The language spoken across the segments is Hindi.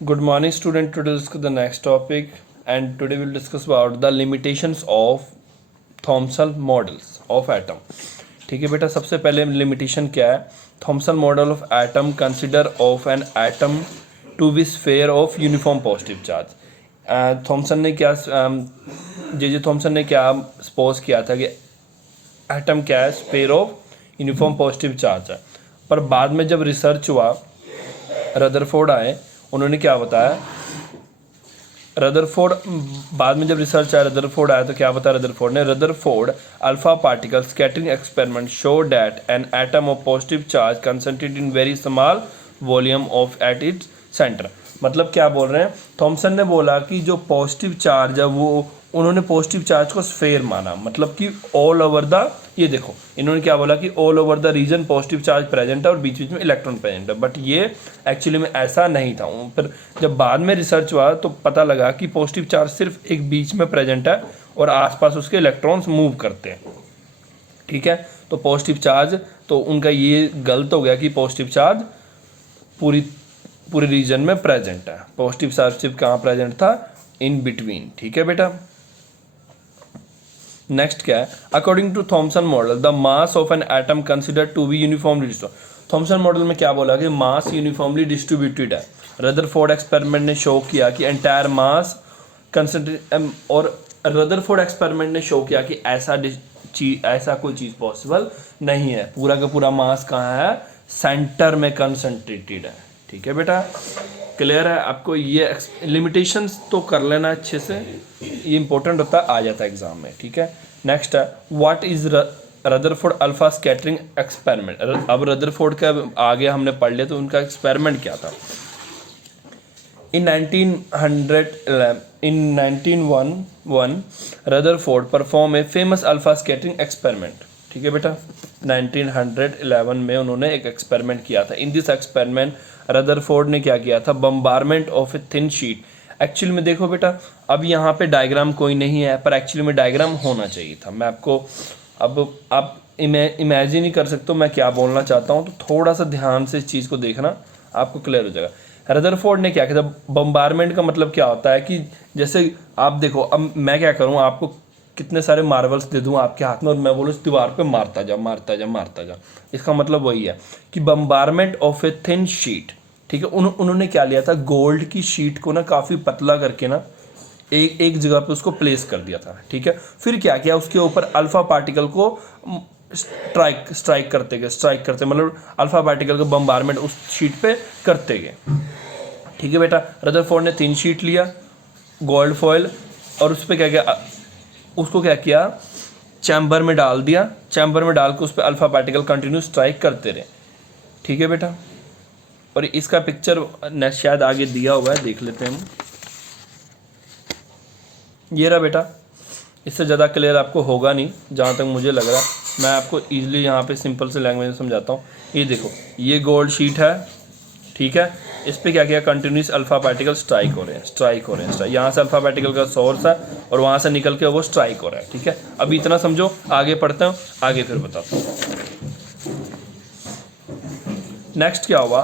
Good morning, student. Today we'll discuss the next topic, and today we'll discuss about the limitations of Thomson models of atom. ठीक है बेटा, सबसे पहले लिमिटेशन क्या है? Thomson model of atom consider of an atom to be sphere of uniform positive charge. Thomson ने क्या जे थॉमसन ने क्या सपोज किया था कि एटम क्या है? Sphere of uniform positive charge है. पर बाद में जब रिसर्च हुआ, रदरफोर्ड आए, उन्होंने क्या बताया? रदरफोर्ड बाद में जब रिसर्च आया, रदरफोर्ड आया तो क्या बताया रदरफोर्ड ने? Rutherford alpha particle scattering experiment show that an atom of positive charge concentrated in very small volume of at its centre. मतलब क्या बोल रहे हैं? थॉमसन ने बोला कि जो पॉजिटिव चार्ज है वो, उन्होंने पॉजिटिव चार्ज को स्फेयर माना, मतलब कि ऑल ओवर द, ये देखो इन्होंने क्या बोला कि all over the region positive charge present है और बीच बीच में इलेक्ट्रॉन प्रेजेंट है. बट ये एक्चुअली में ऐसा नहीं था. फिर जब बाद में रिसर्च हुआ तो पता लगा कि पॉजिटिव चार्ज सिर्फ एक बीच में प्रेजेंट है और आसपास उसके इलेक्ट्रॉन्स मूव करते हैं. ठीक है, तो पॉजिटिव चार्ज, तो उनका ये गलत हो गया कि पॉजिटिव चार्ज पूरे रीजन में प्रेजेंट है. पॉजिटिव चार्ज सिर्फ कहाँ प्रेजेंट था? In between. ठीक है बेटा. नेक्स्ट क्या है? According to Thomson model the mass of an atom considered to be uniformly distributed. Thomson model में क्या बोला कि मास यूनिफॉर्मली डिस्ट्रीब्यूटेड है. रदरफोर्ड एक्सपेरिमेंट ने शो किया कि एंटायर मास कंसंट्रेट, और रदरफोर्ड एक्सपेरिमेंट ने शो किया कि ऐसा कोई चीज़ पॉसिबल नहीं है. पूरा का पूरा मास कहाँ है? सेंटर में कंसंट्रेटेड है. ठीक है बेटा, क्लियर है आपको? ये लिमिटेशंस तो कर लेना अच्छे से, ये इंपॉर्टेंट होता है, आ जाता है एग्जाम में. ठीक है. नेक्स्ट है what is Rutherford alpha scattering experiment. अब रदरफोर्ड का आगे हमने पढ़ लिया, तो उनका एक्सपेरिमेंट क्या था? इन 1911 Rutherford perform a famous alpha scattering experiment. ठीक है बेटा, 1911 में उन्होंने एक एक्सपेरिमेंट किया था. इन दिस एक्सपेरिमेंट रदरफोर्ड ने क्या किया था? Bombardment of a thin sheet. Actually में देखो बेटा, अब यहाँ पे डायग्राम कोई नहीं है, पर एक्चुअली में डायग्राम होना चाहिए था. मैं आपको, अब आप इमेजिन ही कर सकते हो मैं क्या बोलना चाहता हूँ, तो थोड़ा सा ध्यान से इस चीज़ को देखना, आपको क्लियर हो जाएगा. रदरफोर्ड ने क्या किया था? बम्बारमेंट का मतलब क्या होता है कि जैसे आप देखो, अब मैं क्या करूँ, आपको कितने सारे मार्बल्स दे दूँ आपके हाथ में और मैं बोलूँ इस दीवार पे मारता जा मारता जा मारता जा. इसका मतलब वही है कि bombardment of a thin sheet. ठीक है, उन्होंने क्या लिया था? गोल्ड की शीट को ना काफ़ी पतला करके ना एक जगह पे उसको प्लेस कर दिया था. ठीक है, फिर क्या किया? उसके ऊपर अल्फा पार्टिकल को स्ट्राइक करते मतलब अल्फा पार्टिकल का बम्बारमेंट उस शीट पे करते गए. ठीक है बेटा, रदरफोर्ड ने 3 शीट लिया गोल्ड फॉयल, और उस पर क्या किया? उसको क्या किया? चैम्बर में डाल दिया. चैम्बर में डाल के उस पर अल्फा पार्टिकल कंटिन्यू स्ट्राइक करते रहे. ठीक है बेटा, और इसका पिक्चर शायद आगे दिया हुआ है, देख लेते हैं हम. ये रहा बेटा. इससे ज़्यादा क्लियर आपको होगा नहीं जहाँ तक मुझे लग रहा है. मैं आपको ईजिली यहाँ पे सिंपल से लैंग्वेज में समझाता हूँ. ये देखो, ये गोल्ड शीट है. ठीक है, इस पर क्या किया? कंटिन्यूस अल्फा पार्टिकल स्ट्राइक हो रहे हैं. यहाँ से अल्फा पार्टिकल का सोर्स है और वहाँ से निकल के वो स्ट्राइक हो रहा है. ठीक है, अभी इतना समझो, आगे पढ़ते हूँ, आगे फिर बताता हूँ. नेक्स्ट क्या हुआ?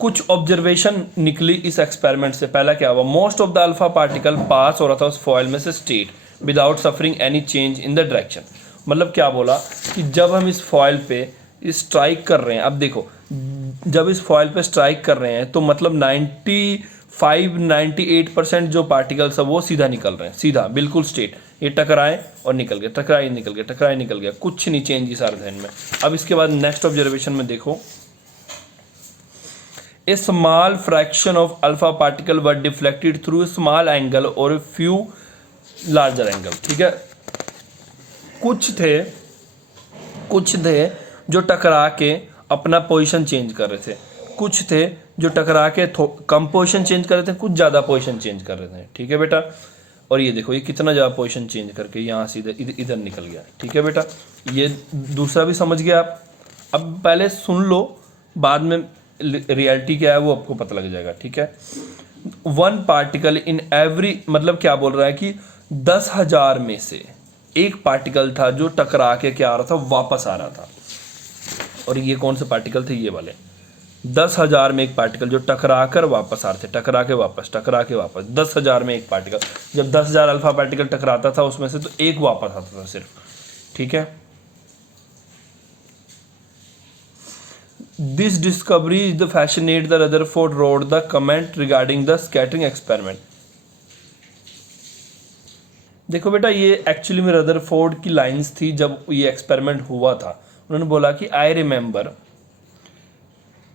कुछ ऑब्जर्वेशन निकली इस एक्सपेरिमेंट से. पहला क्या हुआ? Most of the alpha particle pass हो रहा था उस फॉयल में से state without suffering any change in the direction. मतलब क्या बोला कि जब हम इस फॉयल पे स्ट्राइक कर रहे हैं, अब देखो, जब इस फॉयल पे स्ट्राइक कर रहे हैं तो मतलब 98% जो पार्टिकल्स है वो सीधा निकल रहे हैं, सीधा बिल्कुल स्ट्रेट. ये टकराए और निकल गए, टकराए निकल गया, कुछ नहीं चेंज इस अध्ययन में. अब इसके बाद नेक्स्ट ऑब्जर्वेशन में देखो, a small fraction of alpha particle were deflected through a small angle or a few larger angle. ठीक है, कुछ थे जो टकरा के अपना पोजीशन चेंज कर रहे थे, कुछ थे जो टकरा के कम पोजीशन चेंज कर रहे थे, कुछ ज़्यादा पोजीशन चेंज कर रहे थे. ठीक है बेटा, और ये देखो, ये कितना ज़्यादा पोजीशन चेंज करके यहाँ से इधर निकल गया. ठीक है बेटा, ये दूसरा भी समझ गया आप. अब पहले सुन लो, बाद में रियलिटी क्या है वो आपको पता लग जाएगा. ठीक है, 1 पार्टिकल इन एवरी, मतलब क्या बोल रहा है कि 10,000 में से एक पार्टिकल था जो टकरा के क्या आ रहा था? वापस आ रहा था. और ये कौन से पार्टिकल थे? ये वाले. 10,000 में एक पार्टिकल जो टकरा कर वापस आ रहे थे, टकरा के वापस 10,000 में एक पार्टिकल, जब 10,000 अल्फा पार्टिकल टकराता था उसमें से तो एक वापस आता था सिर्फ, ठीक है। This discovery is the fascinate the Rutherford road the comment regarding the scattering experiment. देखो बेटा, ये एक्चुअली में रदरफोर्ड की लाइंस थी जब ये एक्सपेरिमेंट हुआ था। उन्होंने बोला कि आई रिमेंबर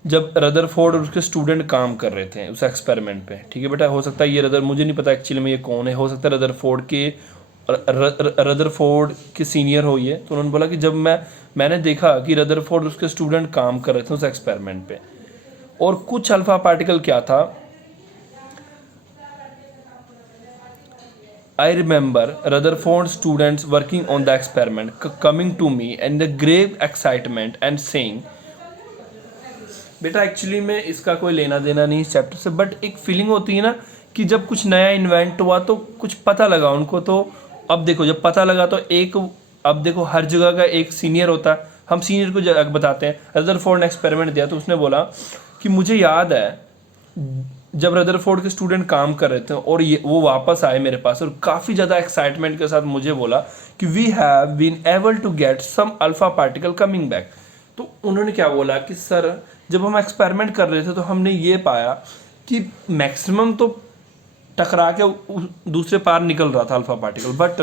जब रदरफोर्ड और उसके स्टूडेंट काम कर रहे थे उस एक्सपेरिमेंट पे, ठीक है बेटा। हो सकता है ये मुझे नहीं पता एक्चुअली में ये कौन है, हो सकता है रदरफोर्ड के सीनियर हो ये। तो उन्होंने बोला कि जब मैंने देखा कि रदरफोर्ड और उसके स्टूडेंट काम कर रहे थे उस एक्सपेरिमेंट पे, और कुछ अल्फा पार्टिकल क्या था, I remember Rutherford students working on the experiment coming to me and the grave excitement and saying, बेटा एक्चुअली में इसका कोई लेना देना नहीं इस चैप्टर से, बट एक फीलिंग होती है ना कि जब कुछ नया इन्वेंट हुआ तो कुछ पता लगा उनको। तो अब देखो, जब पता लगा तो अब देखो हर जगह का एक सीनियर होता है, हम सीनियर को बताते हैं। रदरफोर्ड ने एक्सपेरिमेंट दिया तो उसने बोला कि मुझे याद है जब रदरफोर्ड के स्टूडेंट काम कर रहे थे और वो वापस आए मेरे पास और काफ़ी ज़्यादा एक्साइटमेंट के साथ मुझे बोला कि we have been able to get some alpha particle coming back. तो उन्होंने क्या बोला कि सर जब हम एक्सपेरिमेंट कर रहे थे तो हमने ये पाया कि मैक्सिमम तो टकरा के दूसरे पार निकल रहा था अल्फा पार्टिकल, बट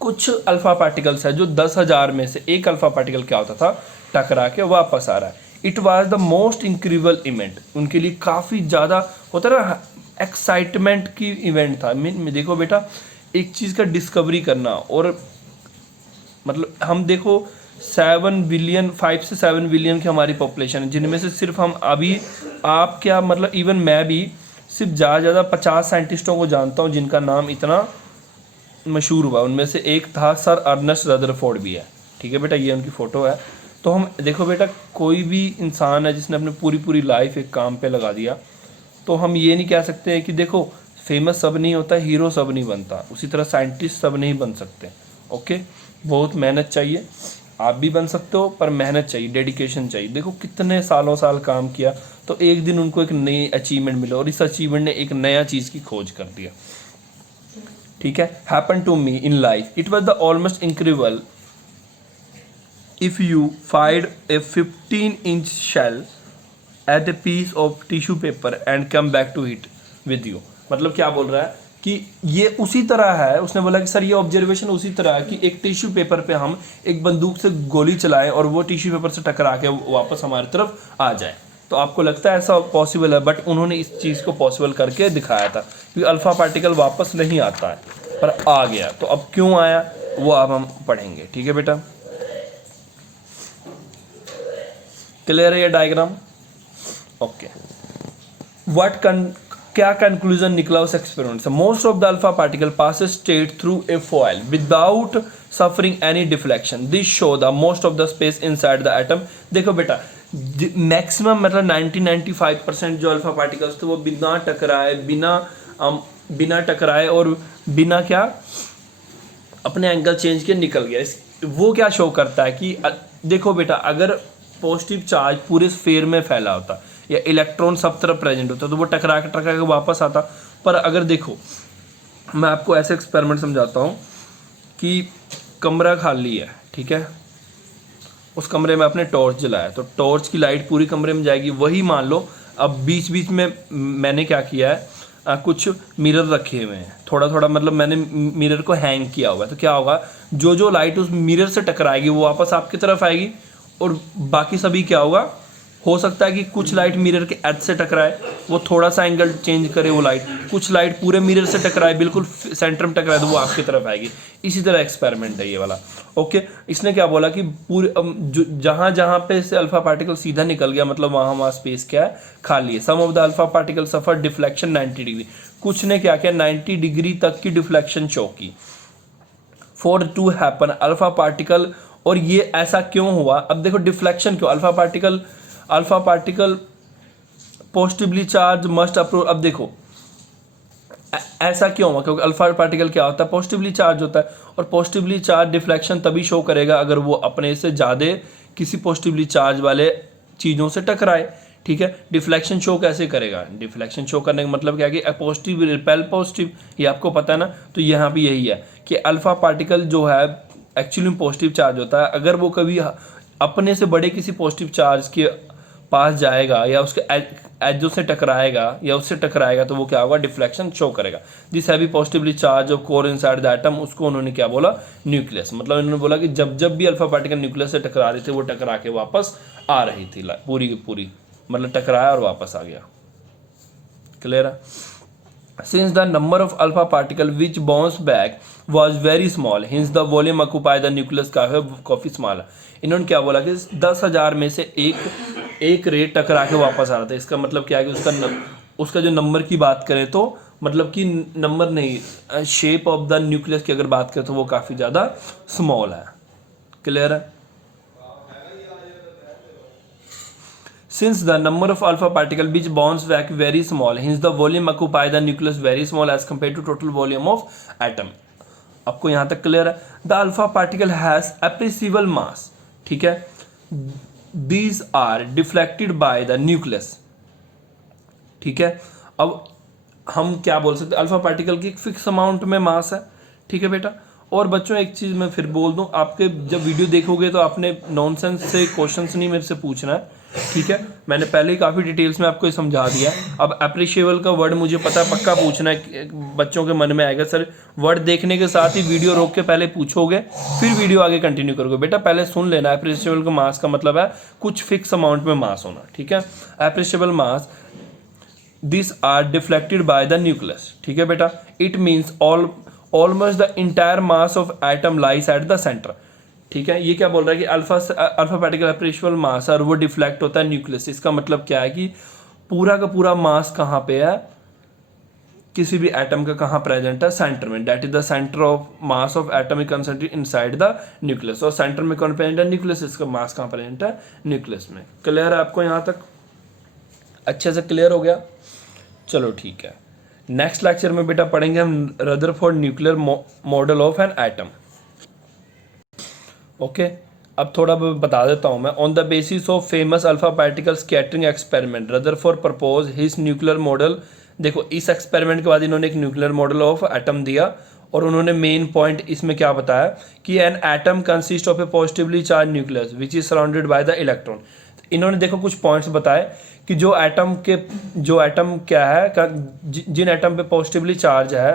कुछ अल्फा पार्टिकल्स है जो 10,000 में से एक अल्फा पार्टिकल क्या होता था, टकरा के वापस आ रहा है। It was the most incredible event, उनके लिए काफ़ी ज़्यादा होता ना एक्साइटमेंट की इवेंट था। देखो बेटा, एक चीज़ का डिस्कवरी करना, और मतलब हम देखो 5 से 7 बिलियन की हमारी पॉपुलेशन है, जिनमें से सिर्फ हम अभी आप क्या मतलब इवन मैं भी सिर्फ ज़्यादा 50 साइंटिस्टों को जानता हूँ जिनका नाम इतना मशहूर हुआ। उनमें से एक था सर अर्नेस्ट रदरफोर्ड भी है, ठीक है बेटा, ये उनकी फ़ोटो है। तो हम देखो बेटा, कोई भी इंसान है जिसने अपनी पूरी लाइफ एक काम पे लगा दिया, तो हम ये नहीं कह सकते हैं कि देखो फेमस सब नहीं होता, हीरो सब नहीं बनता, उसी तरह साइंटिस्ट सब नहीं बन सकते। ओके, बहुत मेहनत चाहिए, आप भी बन सकते हो, पर मेहनत चाहिए, डेडिकेशन चाहिए। देखो कितने साल काम किया तो एक दिन उनको एक नई अचीवमेंट मिला, और इस अचीवमेंट ने एक नया चीज़ की खोज कर दिया, ठीक है। Happen to me in life, it was the almost incredible if you fired a 15-inch shell at a piece of tissue paper and come back to it with you। मतलब क्या बोल रहा है कि ये उसी तरह है, उसने बोला कि सर ये ऑब्जर्वेशन उसी तरह है कि एक टिश्यू पेपर पे हम एक बंदूक से गोली चलाएं और वो टिश्यू पेपर से टकरा के वापस हमारी तरफ आ जाए। तो आपको लगता है ऐसा पॉसिबल है, बट उन्होंने इस चीज़ को पॉसिबल करके दिखाया था कि अल्फ़ा पार्टिकल वापस नहीं आता है, पर आ गया। तो अब क्यों आया वो अब हम पढ़ेंगे, ठीक है बेटा। क्लियर है ये डायग्राम? ओके, क्या कंक्लूजन निकला उस एक्सपेरिमेंट से? Most of the alpha particle passes straight through a foil without suffering any deflection, this show the most of the space inside the atom. देखो बेटा, मैक्सिमम मतलब 90-95% जो अल्फा पार्टिकल्स थे वो बिना टकराए और बिना क्या अपने एंगल चेंज के निकल गया। वो क्या शो करता है कि देखो बेटा, अगर पॉजिटिव चार्ज पूरे स्फीयर में फैला होता या इलेक्ट्रॉन सब तरफ प्रेजेंट होता तो वो टकरा के वापस आता। पर अगर देखो, मैं आपको ऐसे एक्सपेरिमेंट समझाता हूँ कि कमरा खाली है, ठीक है, उस कमरे में आपने टॉर्च जलाया तो टॉर्च की लाइट पूरी कमरे में जाएगी। वही मान लो अब बीच बीच में मैंने क्या किया है, कुछ मिरर रखे हुए हैं, थोड़ा मतलब मैंने मिरर को हैंग किया हुआ है। तो क्या होगा, जो लाइट उस मिरर से टकराएगी वो वापस आपकी तरफ आएगी, और बाकी सभी क्या होगा, हो सकता है कि कुछ लाइट मिरर के एज से टकराए, वो थोड़ा सा एंगल चेंज करे वो लाइट, कुछ लाइट पूरे मिरर से टकराए, बिल्कुल सेंटर में टकराए तो वो आपकी तरफ आएगी। इसी तरह एक्सपेरिमेंट है ये वाला। ओके, इसने क्या बोला कि पूरे जहाँ पे से अल्फा पार्टिकल सीधा निकल गया, मतलब वहाँ स्पेस क्या है, खाली है। Some of the alpha particle suffer deflection 90 degree, कुछ ने क्या किया 90 डिग्री तक की डिफ्लेक्शन शो की। For to happen alpha particle, और ये ऐसा क्यों हुआ? अब देखो डिफ्लेक्शन क्यों, alpha particle positively charge must approach. अब देखो ऐसा क्यों हुआ, क्योंकि अल्फा पार्टिकल क्या होता है, पॉजिटिवली चार्ज होता है, और पॉजिटिवली चार्ज डिफ्लेक्शन तभी शो करेगा अगर वो अपने से ज़्यादा किसी पॉजिटिवली चार्ज वाले चीज़ों से टकराए। ठीक है। डिफ्लेक्शन शो कैसे करेगा, डिफ्लेक्शन शो करने का मतलब क्या है कि पॉजिटिव रिपेल पॉजिटिव, ये आपको पता है ना। तो यहाँ भी यही है कि अल्फा पार्टिकल जो है एक्चुअली में पॉजिटिव चार्ज होता है, अगर वो कभी अपने से बड़े किसी पॉजिटिव चार्ज के पास जाएगा या उसके एजों से टकराएगा या उससे टकराएगा तो वो क्या होगा, डिफ्लेक्शन शो करेगा। This heavy positively charge of core inside the atom, उसको उन्होंने क्या बोला, न्यूक्लियस। मतलब इन्होंने बोला कि जब जब भी अल्फा पार्टिकल न्यूक्लियस से टकरा रहे थे वो टकरा के वापस आ रही थी, पूरी की पूरी, मतलब टकराया और वापस आ गया। क्लियर है। Since the number of alpha particle which bounce back was very small, hence the volume occupied the nucleus काफी स्मॉल है। इन्होंने क्या बोला कि 10,000 में से एक रे टकरा के वापस आ रहा था। इसका मतलब क्या है कि उसका जो नंबर की बात करें तो मतलब कि नंबर नहीं, शेप ऑफ द न्यूक्लियस की अगर बात करें तो वो काफ़ी ज़्यादा स्मॉल है। क्लियर है। Since the number of alpha particle which bounce back very small, hence the volume occupied the nucleus very small as compared to total volume of atom. आपको यहाँ तक क्लियर है। The alpha particle has appreciable mass, ठीक है। These are deflected by the nucleus, ठीक है। अब हम क्या बोल सकते हैं, अल्फा पार्टिकल की एक फिक्स अमाउंट में मास है, ठीक है बेटा। और बच्चों एक चीज़ मैं फिर बोल दूं, आपके जब वीडियो देखोगे तो आपने नॉनसेंस से क्वेश्चंस नहीं मेरे से पूछना है, ठीक है। मैंने पहले ही काफ़ी डिटेल्स में आपको ये समझा दिया। अब अप्रिशिएबल का वर्ड मुझे पता पक्का पूछना है, बच्चों के मन में आएगा सर वर्ड देखने के साथ ही वीडियो रोक के पहले पूछोगे फिर वीडियो आगे कंटिन्यू करोगे। बेटा पहले सुन लेना, अप्रिशिएबल का मास का मतलब है कुछ फिक्स अमाउंट में मास होना, ठीक है। Appreciable mass, this are deflected by the nucleus, ठीक है बेटा। It means almost the entire mass of atom lies at the centre, ठीक है। ये क्या बोल रहा है कि अल्फा पार्टिकल अप्रिशिएबल मास और वो डिफ्लेक्ट होता है न्यूक्लियस। इसका मतलब क्या है कि पूरा का पूरा मास कहाँ पे है, किसी भी एटम का कहाँ प्रेजेंट है, सेंटर में। That is the centre of mass of atom is concentrated inside the nucleus. और सेंटर में कौन प्रेजेंट है, न्यूक्लियस। इसका मास कहाँ प्रेजेंट है, न्यूक्लियस में। क्लियर है आपको यहाँ तक, अच्छे से क्लियर हो गया। चलो ठीक है, नेक्स्ट लेक्चर में बेटा पढ़ेंगे हम Rutherford nuclear model of an atom. Okay, अब थोड़ा बता देता हूं मैं। On the basis of famous alpha particle scattering experiment Rutherford propose his nuclear model. देखो इस एक्सपेरिमेंट के बाद इन्होंने एक न्यूक्लियर मॉडल ऑफ एटम दिया और उन्होंने मेन पॉइंट इसमें क्या बताया कि an atom consist of A positively charge nucleus which is surrounded by the electron. इन्होंने देखो कुछ पॉइंट्स बताए कि जो एटम क्या है, जिन एटम पे पॉजिटिवली चार्ज है,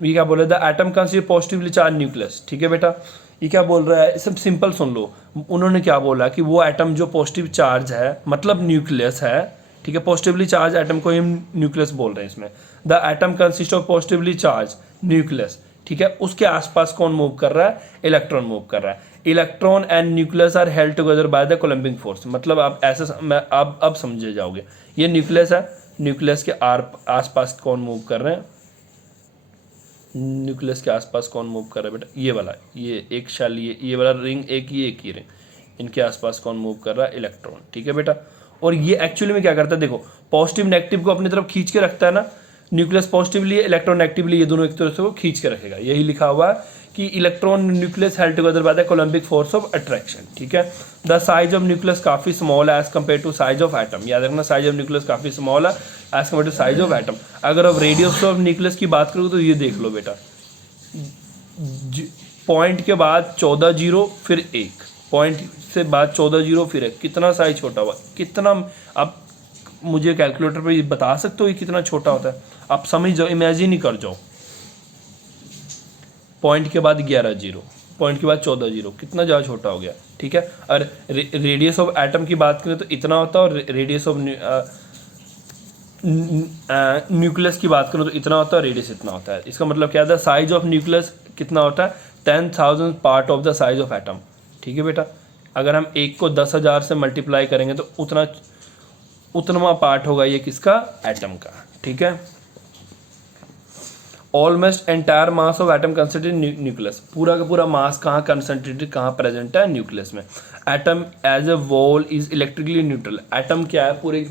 ये क्या बोल रहा है, the atom consist positively charge nucleus, ठीक है बेटा। ये क्या बोल रहा है, सब सिंपल सुन लो। उन्होंने क्या बोला कि वो एटम जो पॉजिटिव चार्ज है मतलब न्यूक्लियस है, ठीक है। पॉजिटिवली चार्ज एटम को हम न्यूक्लियस बोल रहे हैं इसमें। The atom consist of positively charge nucleus, ठीक है। उसके आसपास कौन मूव कर रहा है, इलेक्ट्रॉन मूव कर रहा है। Electron and nucleus are held together by the coulombic force. मतलब आप ऐसे आप अब समझे जाओगे। ये न्यूक्लियस है, न्यूक्लियस के आसपास कौन मूव कर रहे हैं, न्यूक्लियस के आसपास कौन मूव कर रहा है बेटा, ये वाला, ये एक शेल, ये वाला रिंग, एक ही रिंग, इनके आसपास कौन मूव कर रहा है, इलेक्ट्रॉन, ठीक है बेटा। और ये एक्चुअली में क्या करता है, देखो पॉजिटिव नेगेटिव को अपनी तरफ खींच के रखता है ना, न्यूक्लियस पॉजिटिवली, इलेक्ट्रॉन नेगेटिवली, ये दोनों एक तरह से वो खींच के रखेगा। यही लिखा हुआ है कि electron nucleus held together by the coulombic force of attraction, ठीक है। द साइज ऑफ न्यूक्लियस काफी स्मॉल है as compare to size of atom. याद रखना, साइज ऑफ न्यूक्लियस काफी स्मॉल है as compare to size of atom. अगर अब रेडियस ऑफ न्यूक्लियस की बात करूँ तो ये देख लो बेटा, पॉइंट के बाद 14 जीरो फिर 1, पॉइंट से बाद 14 जीरो फिर 1, कितना साइज छोटा हुआ, कितना। आप मुझे कैलकुलेटर पे बता सकते हो ये कितना छोटा होता है, आप समझ जाओ, इमेजिन ही कर जाओ। पॉइंट के बाद 11 जीरो, पॉइंट के बाद 14 जीरो, कितना ज़्यादा छोटा हो गया, ठीक है। और रेडियस ऑफ एटम की बात करें तो इतना होता है, और रेडियस ऑफ न्यूक्लियस की बात करो तो इतना होता है, रेडियस इतना होता है। इसका मतलब क्या था, साइज ऑफ न्यूक्लियस कितना होता है, 10,000 part of the size of atom, ठीक है बेटा। अगर हम एक को 10,000 से मल्टीप्लाई करेंगे तो उतना पार्ट होगा ये किसका, एटम का, ठीक है। Almost entire mass of atom concentrated nucleus, पूरा का पूरा मास कहाँ कंसंट्रेटेड, कहाँ प्रेजेंट है, न्यूक्लियस में। Atom as a whole is electrically neutral. Atom क्या है, पूरे,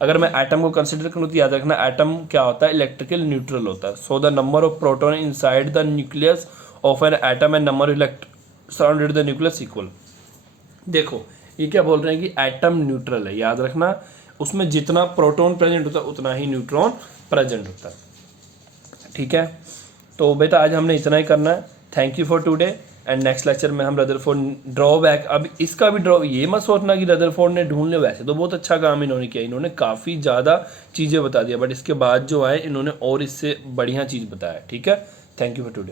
अगर मैं एटम को कंसिडर करूँ तो याद रखना एटम क्या होता है, इलेक्ट्रिकल न्यूट्रल होता है। So the number of proton inside the nucleus of an atom and number surrounded the nucleus equal. देखो ये क्या बोल रहे हैं कि एटम न्यूट्रल है, याद रखना, उसमें जितना प्रोटॉन प्रेजेंट होता है उतना ही न्यूट्रॉन प्रेजेंट होता है। ठीक है, तो बेटा आज हमने इतना ही करना है। Thank you for today and next lecture में हम रदरफोर्ड ड्रॉबैक, अब इसका भी ड्रॉ, ये मत सोचना कि रदरफोर्ड ने ढूंढ लिया, वैसे तो बहुत अच्छा काम इन्होंने किया, इन्होंने काफ़ी ज़्यादा चीज़ें बता दिया, बट इसके बाद जो आए इन्होंने और इससे बढ़िया चीज़ बताया। ठीक है, थैंक यू फॉर टुडे।